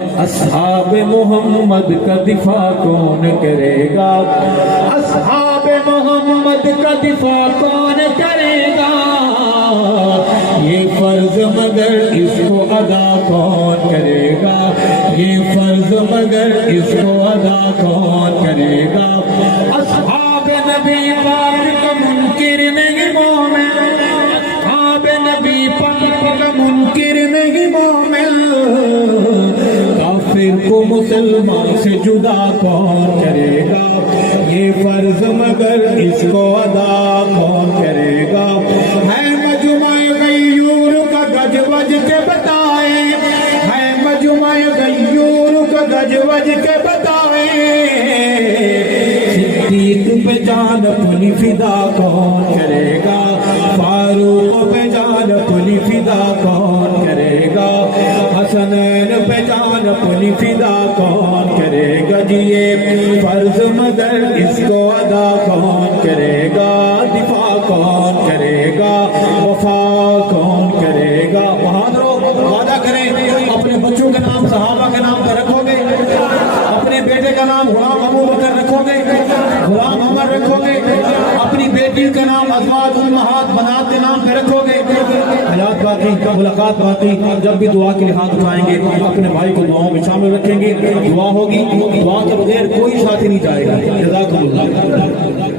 اصحاب محمد کا دفاع کون کرے گا؟ اصحاب محمد کا دفاع کون کرے گا؟ یہ فرض مگر اس کو ادا کون کرے گا؟ یہ فرض مگر اس کو ادا کون کرے گا؟ اصحاب نبی پاک کا منکر نہیں مومن، اصحاب نبی پاک کا منکر نہیں مومن، کافر کو مسلمان سے جدا کون کرے گا؟ یہ فرض مگر اس کو ادا کون کرے گا؟ ہے مجمع غیور کا گج وج کے بتائے، ہے مجمع غیور کا گج وج کے بتائے، صدیق پہ جان اپنی فدا کون کرے گا؟ فاروق پہ جان اپنی فدا کون کرے گا؟ حسنین پہ جان اپنی فدا کون کرے گا؟ جی یہ فرض مگر اس کو ادا کون کرے گا؟ دفاع کون کرے گا؟ وفا کون کرے گا؟ بہادروں وعدہ کریں اپنے بچوں کے نام صحابہ کے نام پر رکھو گے، اپنے بیٹے کا نام غلام ابو بکر رکھو گے، غلام عمر رکھو گے، اپنی بیٹی کا نام ازواج امہات بنات کے نام پہ رکھو گے۔ حیات باقی، ملاقات باقی، جب بھی دعا کے ہاتھ اٹھائیں گے اپنے بھائی کو دعاؤں میں شامل رکھیں گے، دعا ہوگی، دعا کے بغیر کوئی ساتھی نہیں جائے گا۔ جزاکم اللہ۔